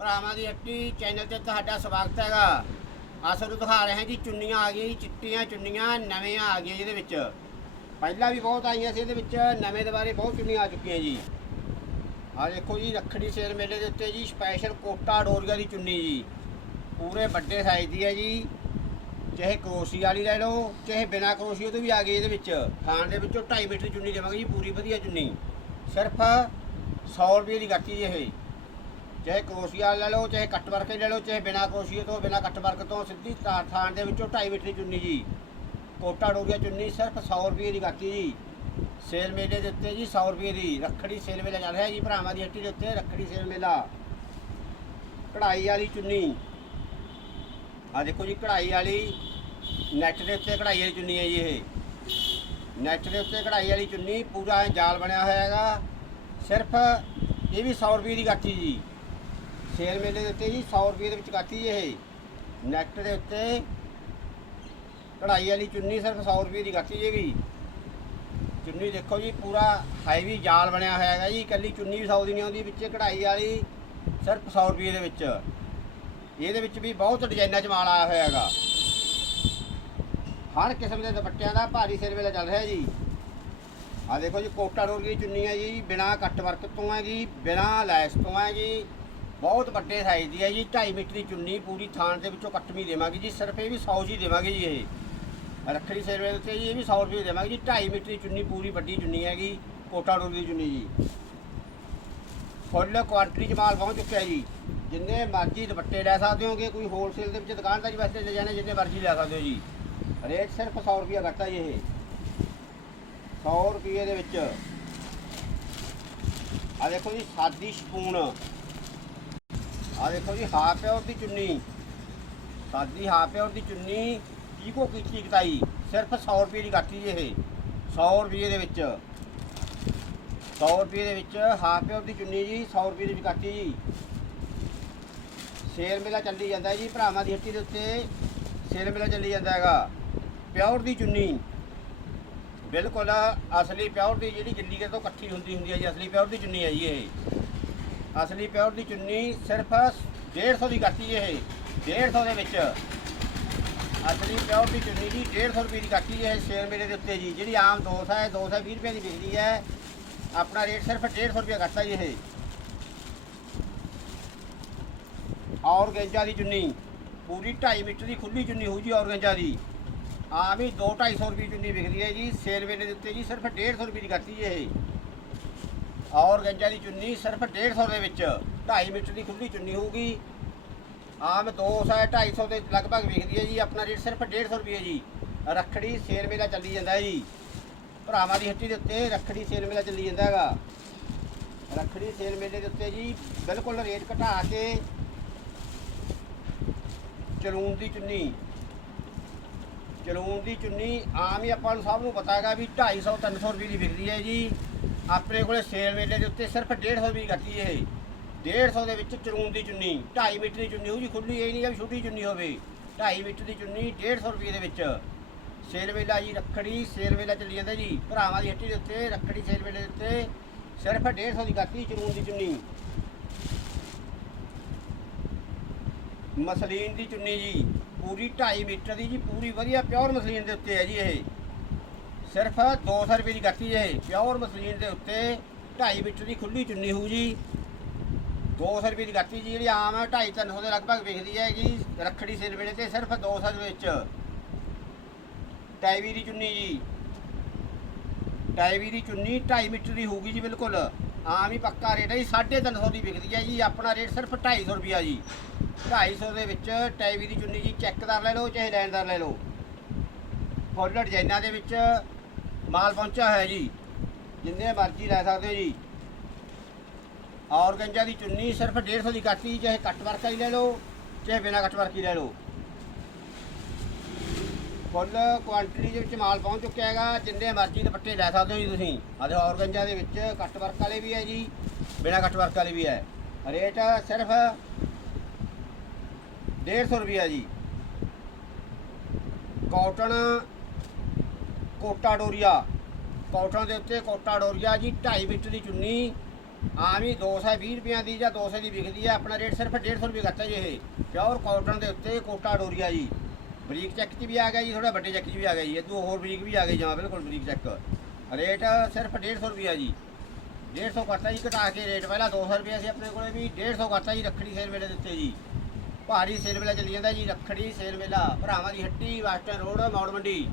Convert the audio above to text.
ਭਰਾਵਾਂ ਦੀ ਹੱਟੀ ਚੈਨਲ ਤੇ ਤੁਹਾਡਾ ਸਵਾਗਤ ਹੈਗਾ। ਆ ਤੁਹਾਨੂੰ ਦਿਖਾ ਰਹੇ ਹਾਂ ਜੀ, ਚੁੰਨੀਆਂ ਆ ਗਈਆਂ ਜੀ, ਚਿੱਟੀਆਂ ਚੁੰਨੀਆਂ, ਨਵੀਆਂ ਆ ਗਈਆਂ ਜਿਹਦੇ ਵਿੱਚ। ਪਹਿਲਾਂ ਵੀ ਬਹੁਤ ਆਈਆਂ ਸੀ ਇਹਦੇ ਵਿੱਚ, ਨਵੇਂ ਦੁਬਾਰੇ ਬਹੁਤ ਚੁੰਨੀਆਂ ਆ ਚੁੱਕੀਆਂ ਜੀ। ਆ ਦੇਖੋ ਜੀ, ਰੱਖੜੀ ਸੇਲ ਮੇਲੇ ਦੇ ਉੱਤੇ ਜੀ ਸਪੈਸ਼ਲ ਕੋਟਾ ਡੋਰੀਆ ਦੀ ਚੁੰਨੀ ਜੀ। ਪੂਰੇ ਵੱਡੇ ਸਾਈਜ਼ ਦੀ ਹੈ ਜੀ। ਚਾਹੇ ਕਰੋਸ਼ੀ ਵਾਲੀ ਲੈ ਲਓ, ਚਾਹੇ ਬਿਨਾ ਕਰੋਸ਼ੀ ਉਹਦੇ ਵੀ ਆ ਗਈ ਇਹਦੇ ਵਿੱਚ। ਖਾਣ ਦੇ ਵਿੱਚੋਂ 2.5 ਮੀਟਰ ਚੁੰਨੀ ਦੇਵਾਂਗੇ ਜੀ, ਪੂਰੀ ਵਧੀਆ ਚੁੰਨੀ। ਸਿਰਫ 100 ਰੁਪਏ ਦੀ ਗੱਟੀ ਜੀ ਇਹ। ਚਾਹੇ ਕਰੋਸ਼ੀ ਵਾਲੀ ਲੈ ਲਓ, ਚਾਹੇ ਕੱਟ ਵਰਕ ਲੈ ਲਓ, ਚਾਹੇ ਬਿਨਾ ਕਰੋਸ਼ੀ ਤੋਂ, ਬਿਨਾ ਕੱਟ ਵਰਕ ਤੋਂ, ਸਿੱਧੀ ਥਾਂ ਥਾਣ ਦੇ ਵਿੱਚੋਂ 2.5 ਮੀਟਰ ਦੀ ਚੁੰਨੀ ਜੀ। ਕੋਟਾ ਡੋਰੀਆ ਚੁੰਨੀ ਸਿਰਫ 100 ਰੁਪਏ ਦੀ ਗੱਟੀ ਜੀ। ਸੇਲ ਮੇਲੇ ਦੇ ਉੱਤੇ ਜੀ 100 ਰੁਪਏ ਦੀ। ਰੱਖੜੀ ਸੇਲ ਮੇਲਾ ਚੱਲ ਰਿਹਾ ਜੀ ਭਰਾਵਾਂ ਦੀ ਹੱਟੀ ਦੇ ਉੱਤੇ, ਰੱਖੜੀ ਸੇਲ ਮੇਲਾ। ਕਢਾਈ ਵਾਲੀ ਚੁੰਨੀ। ਆ ਦੇਖੋ ਜੀ ਕਢਾਈ ਵਾਲੀ। ਨੈਟ ਦੇ ਉੱਤੇ ਕਢਾਈ ਵਾਲੀ ਚੁੰਨੀ ਹੈ ਜੀ ਇਹ। ਨੈਟ ਦੇ ਉੱਤੇ ਕਢਾਈ ਵਾਲੀ ਚੁੰਨੀ, ਪੂਰਾ ਜਾਲ ਬਣਿਆ ਹੋਇਆ ਹੈਗਾ। ਸਿਰਫ ਇਹ ਵੀ 100 ਰੁਪਏ ਦੀ ਗਾਠੀ ਜੀ। ਸੇਲ ਮੇਲੇ ਦੇ ਉੱਤੇ ਜੀ 100 ਰੁਪਏ ਦੇ ਵਿੱਚ ਕਾਤੀ ਜੀ ਇਹ। ਨੈਟ ਦੇ ਉੱਤੇ ਕਢਾਈ ਵਾਲੀ ਚੁੰਨੀ ਸਿਰਫ 100 ਰੁਪਏ ਦੀ ਗਾਠੀ ਜੇਗੀ ਚੁੰਨੀ ਦੇਖੋ ਜੀ, ਪੂਰਾ ਹਾਈਵੀ ਜਾਲ ਬਣਿਆ ਹੋਇਆ ਹੈਗਾ ਜੀ। ਇਕੱਲੀ ਚੁੰਨੀ ਵੀ 100 ਦੀ ਨਹੀਂ ਆਉਂਦੀ, ਵਿੱਚ ਕਢਾਈ ਵਾਲੀ ਸਿਰਫ 100 ਰੁਪਏ ਦੇ ਵਿੱਚ। ਇਹਦੇ ਵਿੱਚ ਵੀ ਬਹੁਤ ਡਿਜ਼ਾਈਨਾਂ 'ਚ ਮਾਲ ਆਇਆ ਹੋਇਆ ਹੈਗਾ। ਹਰ ਕਿਸਮ ਦੇ ਦੁਪੱਟਿਆਂ ਦਾ ਭਾਰੀ ਸੇਲ ਵੇਲੇ ਚੱਲ ਰਿਹਾ ਜੀ। ਆ ਦੇਖੋ ਜੀ, ਕੋਟਾ ਡੋਰ ਦੀ ਚੁੰਨੀ ਹੈ ਜੀ, ਬਿਨਾ ਕੱਟ ਵਰਕ ਤੋਂ ਹੈ ਜੀ ਬਿਨਾ ਲੈਸ ਤੋਂ ਹੈ ਜੀ ਬਹੁਤ ਵੱਡੇ ਸਾਈਜ਼ ਦੀ ਹੈ ਜੀ 2.5 ਮੀਟਰ ਦੀ ਚੁੰਨੀ ਪੂਰੀ ਥਾਣ ਦੇ ਵਿੱਚੋਂ ਕੱਟਵੀਂ ਦੇਵਾਂਗੇ ਜੀ, ਸਿਰਫ ਇਹ ਵੀ 100 ਜੀ ਦੇਵਾਂਗੇ ਜੀ ਇਹ। ਰੱਖੜੀ ਸੇਲ ਉੱਤੇ ਜੀ, ਇਹ ਵੀ 100 ਰੁਪਏ ਦੇਵਾਂਗੇ ਜੀ 2.5 ਮੀਟਰ ਦੀ ਚੁੰਨੀ ਪੂਰੀ ਵੱਡੀ ਚੁੰਨੀ ਹੈਗੀ, ਕੋਟਾ ਡੋਰ ਦੀ ਚੁੰਨੀ ਜੀ। ਫੁੱਲ ਕੁਆਂਟੀਟੀ ਚ ਮਾਲ ਪਹੁੰਚ ਚੁੱਕਿਆ ਜੀ। ਜਿੰਨੇ ਮਰਜ਼ੀ ਦੁਪੱਟੇ ਲੈ ਸਕਦੇ ਹੋਗੇ, ਕੋਈ ਹੋਲਸੇਲ ਦੇ ਵਿੱਚ ਦੁਕਾਨਦਾਰੀ ਵਾਸਤੇ ਲੈ ਜਾਣੇ, ਜਿੰਨੇ ਮਰਜ਼ੀ ਲੈ ਸਕਦੇ ਹੋ ਜੀ। ਰੇਟ ਸਿਰਫ 100 ਰੁਪਿਆ ਘੱਟਾ ਜੀ ਇਹ। 100 ਰੁਪਏ ਦੇ ਵਿੱਚ। ਆ ਦੇਖੋ ਜੀ, ਸਾਦੀ ਸਪੂਨ ਆ ਦੇਖੋ ਜੀ ਹਾਫ ਪਿਓਰ ਦੀ ਚੁੰਨੀ। ਸਾਦੀ ਹਾਫ ਪਿਓਰ ਦੀ ਚੁੰਨੀ ਪੀਕੋ ਕੀਤੀ ਕਤਾਈ ਸਿਰਫ 100 ਰੁਪਏ ਦੀ ਕਾਠੀ ਜੀ ਇਹ। 100 ਰੁਪਏ ਦੇ ਵਿੱਚ। 100 ਰੁਪਏ ਦੇ ਵਿੱਚ ਹਾਫ ਪਿਓਰ ਦੀ ਚੁੰਨੀ ਜੀ 100 ਰੁਪਏ ਦੀ ਕਾਟੀ ਜੀ ਸੇਲ ਮੇਲਾ ਚੱਲੀ ਜਾਂਦਾ ਜੀ, ਭਰਾਵਾਂ ਦੀ ਹੱਟੀ ਦੇ ਉੱਤੇ। ਸੇਲ ਮੇਲਾ ਚੱਲੀ ਜਾਂਦਾ ਹੈਗਾ। ਪਿਓਰ ਦੀ ਚੁੰਨੀ। ਬਿਲਕੁਲ, ਅਸਲੀ ਪਿਓਰ ਦੀ ਜਿਹੜੀ ਗਿੱਲੀ ਕੇ ਤੋਂ ਇਕੱਠੀ ਹੁੰਦੀ ਹੁੰਦੀ ਹੈ ਜੀ, ਅਸਲੀ ਪਿਓਰ ਦੀ ਚੁੰਨੀ ਹੈ ਜੀ ਇਹ। ਅਸਲੀ ਪਿਓਰ ਦੀ ਚੁੰਨੀ ਸਿਰਫ 150 ਦੀ ਕਾਟੀ ਇਹ 150 ਦੇ ਵਿੱਚ। ਅਸਲੀ ਪਿਓਰ ਦੀ ਚੁੰਨੀ ਜੀ 150 ਰੁਪਏ ਦੀ ਕਾਟੀ ਇਹ ਸੇਲ ਮੇਲੇ ਦੇ ਉੱਤੇ ਜੀ, ਜਿਹੜੀ ਆਮ 200 ਹੈ 220 ਰੁਪਏ ਦੀ ਵਿਕਦੀ ਹੈ। ਆਪਣਾ ਰੇਟ ਸਿਰਫ 150 ਰੁਪਏ ਕਰਤਾ ਜੀ ਇਹ। ਔਰਗੈਂਜਾ ਦੀ ਚੁੰਨੀ, ਪੂਰੀ 2.5 ਮੀਟਰ ਦੀ ਖੁੱਲੀ ਚੁੰਨੀ ਹੋਊ ਜੀ ਔਰਗੈਂਜਾ ਦੀ। ਆ ਵੀ 2-250 ਰੁਪਏ ਚੁੰਨੀ ਵਿਕਦੀ ਹੈ ਜੀ, ਸੇਲ ਵੇਲੇ ਦੇ ਉੱਤੇ ਜੀ, ਸਿਰਫ 150 ਰੁਪਏ ਦੀ ਕਰਤੀ ਜੀ ਇਹ ਔਰਗੈਂਜਾ ਦੀ ਚੁੰਨੀ ਸਿਰਫ 150 ਦੇ ਵਿੱਚ 2.5 ਮੀਟਰ ਦੀ ਖੁੱਲੀ ਚੁੰਨੀ ਹੋਊਗੀ। ਆਮ 200 250 ਦੇ ਲਗਭਗ ਵਿਕਦੀ ਹੈ ਜੀ, ਆਪਣਾ ਰੇਟ ਸਿਰਫ 150 ਰੁਪਏ ਜੀ। ਰੱਖੜੀ ਸੇਲ ਮੇਲਾ ਚੱਲੀ ਜਾਂਦਾ ਹੈ ਜੀ। ਭਰਾਵਾਂ ਦੀ ਹੱਟੀ ਦੇ ਉੱਤੇ ਰੱਖੜੀ ਸੇਲ ਮੇਲਾ ਚੱਲੀ ਜਾਂਦਾ ਹੈਗਾ। ਰੱਖੜੀ ਸੇਲ ਮੇਲੇ ਦੇ ਉੱਤੇ ਜੀ ਬਿਲਕੁਲ ਰੇਟ ਘਟਾ ਕੇ ਚਲੂਨ ਦੀ ਚੁੰਨੀ। ਚਲੂਨ ਦੀ ਚੁੰਨੀ, ਆਮ ਹੀ ਆਪਾਂ ਨੂੰ ਸਭ ਨੂੰ ਪਤਾ ਹੈਗਾ ਵੀ 250 300 ਰੁਪਏ ਦੀ ਵਿਕਦੀ ਹੈ ਜੀ। ਆਪਣੇ ਕੋਲੇ ਸੇਲ ਵੇਲੇ ਦੇ ਉੱਤੇ ਸਿਰਫ 150 ਰੁਪਏ ਦੀ ਕੱਟੀ ਇਹ। 150 ਦੇ ਵਿੱਚ ਚਰੂਨ ਦੀ ਚੁੰਨੀ 2.5 ਮੀਟਰ ਦੀ ਚੁੰਨੀ ਹੋਊ ਜੀ ਖੁੱਲੀ ਇਹ ਨਹੀਂ ਕਿ ਛੋਟੀ ਚੁੰਨੀ ਹੋਵੇ। 2.5 ਮੀਟਰ ਦੀ ਚੁੰਨੀ 150 ਰੁਪਏ ਦੇ ਵਿੱਚ। ਸੇਲ ਵੇਲਾ ਜੀ, ਰੱਖੜੀ ਸੇਲ ਵੇਲਾ ਚੱਲੀ ਜਾਂਦਾ ਜੀ। ਭਰਾਵਾਂ ਦੀ ਹੱਟੀ ਦੇ ਉੱਤੇ, ਰੱਖੜੀ ਸੇਲ ਵੇਲੇ ਦੇ ਉੱਤੇ ਸਿਰਫ 150 ਦੀ ਕਾਤੀ ਚਰੂਨ ਦੀ ਚੁੰਨੀ। ਮਸਲੀਨ ਦੀ ਚੁੰਨੀ ਜੀ, ਪੂਰੀ 2.5 ਮੀਟਰ ਦੀ ਜੀ, ਪੂਰੀ ਵਧੀਆ ਪਿਓਰ ਮਸਲੀਨ ਦੇ ਉੱਤੇ ਹੈ ਜੀ ਇਹ। ਸਿਰਫ 200 ਰੁਪਏ ਦੀ ਕਾਤੀ ਇਹ ਪਿਓਰ ਮਸਲੀਨ ਦੇ ਉੱਤੇ 2.5 ਮੀਟਰ ਦੀ ਖੁੱਲੀ ਚੁੰਨੀ ਹੋਊ ਜੀ 200 ਰੁਪਏ ਦੀ ਕਾਤੀ ਜੀ, ਜਿਹੜੀ ਆਮ ਹੈ 2.5 300 ਦੇ ਲਗਭਗ ਵਿਕਦੀ ਹੈ ਜੀ ਰੱਖੜੀ ਸਿਰ ਵੇਲੇ ਤੇ ਸਿਰਫ 200 ਦੇ ਵਿੱਚ ਟਾਈਵੀ ਦੀ ਚੁੰਨੀ ਜੀ। ਟਾਈਵੀ ਦੀ ਚੁੰਨੀ 2.5 ਮੀਟਰ ਦੀ ਹੋਊਗੀ ਜੀ, ਬਿਲਕੁਲ। ਆਮ ਹੀ ਪੱਕਾ ਰੇਟ ਹੈ ਜੀ 350 ਦੀ ਵਿਕਦੀ ਹੈ ਜੀ, ਆਪਣਾ ਰੇਟ ਸਿਰਫ 250 ਰੁਪਿਆ ਜੀ। 250 ਦੇ ਵਿੱਚ ਟਾਈਵੀ ਦੀ ਚੁੰਨੀ ਜੀ ਚੈੱਕਦਾਰ ਲੈ ਲਓ, ਚਾਹੇ ਲੈਣਦਾਰ ਲੈ ਲਓ। ਫੁੱਲ ਡਿਜ਼ਾਈਨਾਂ ਦੇ ਵਿੱਚ ਮਾਲ ਪਹੁੰਚਿਆ ਹੋਇਆ ਜੀ। ਜਿੰਨੇ ਮਰਜ਼ੀ ਲੈ ਸਕਦੇ ਹੋ ਜੀ। ਔਰਗੰਜਾ ਦੀ ਚੁੰਨੀ ਸਿਰਫ 150 ਦੀ ਕਾਟੀ ਚਾਹੇ ਕੱਟ ਵਰਕ ਹੀ ਲੈ ਲਓ, ਚਾਹੇ ਬਿਨਾ ਕੱਟ ਵਰਕ ਹੀ ਲੈ ਲਓ। ਫੁੱਲ ਕੁਆਂਟੀਟੀ ਦੇ ਵਿੱਚ ਮਾਲ ਪਹੁੰਚ ਚੁੱਕਿਆ ਹੈਗਾ। ਜਿੰਨੇ ਮਰਜ਼ੀ ਦੁਪੱਟੇ ਲੈ ਸਕਦੇ ਹੋ ਜੀ ਤੁਸੀਂ। ਆਦੇ ਔਰਗੰਜਾ ਦੇ ਵਿੱਚ ਕੱਟ ਵਰਕ ਵਾਲੇ ਵੀ ਹੈ ਜੀ, ਬਿਨਾ ਕੱਟ ਵਰਕ ਵਾਲੇ ਵੀ ਹੈ। ਰੇਟ ਸਿਰਫ 150 ਰੁਪਿਆ ਜੀ। Cotton quota ਡੋਰੀਆ। ਕਾਟਨ ਦੇ ਉੱਤੇ ਕੋਟਾ ਡੋਰੀਆ ਜੀ 2.5 ਮੀਟਰ ਦੀ ਚੁੰਨੀ। ਆਮ ਹੀ 220 ਰੁਪਈਆਂ ਦੀ ਜਾਂ 200 ਦੀ ਵਿਕਦੀ ਹੈ, ਆਪਣਾ ਰੇਟ ਸਿਰਫ 150 ਰੁਪਏ ਕਰਤਾ ਜੀ ਇਹ। ਪਿਓਰ ਕਾਟਨ ਦੇ ਉੱਤੇ ਕੋਟਾ ਡੋਰੀਆ ਜੀ। ਬਰੀਕ ਚੈੱਕ 'ਚ ਵੀ ਆ ਗਿਆ ਜੀ ਥੋੜਾ ਵੱਡੇ ਚੈੱਕ 'ਚ ਵੀ ਆ ਗਿਆ ਜੀ, ਇਹ ਤੋਂ ਹੋਰ ਬਰੀਕ ਵੀ ਆ ਗਈ ਜਮਾ ਬਿਲਕੁਲ ਬਰੀਕ ਚੈੱਕ। ਰੇਟ ਸਿਰਫ 150 ਰੁਪਈਆ ਜੀ। 150 ਕਰਤਾ ਜੀ ਘਟਾ ਕੇ ਰੇਟ ਪਹਿਲਾਂ 200 ਰੁਪਏ ਸੀ ਆਪਣੇ ਕੋਲੇ ਵੀ 150 ਕਰਤਾ ਜੀ ਰੱਖੜੀ ਸੇਲ ਵੇਲੇ ਦਿੱਤੇ ਜੀ। ਭਾਰੀ ਸੇਲ ਵੇਲਾ ਚੱਲੀ ਜਾਂਦਾ ਜੀ, ਰੱਖੜੀ ਸੇਲ ਵੇਲਾ, ਭਰਾਵਾਂ ਦੀ ਹੱਟੀ, ਵਾਸਟਰ ਰੋਡ, ਮੌੜ ਮੰਡੀ।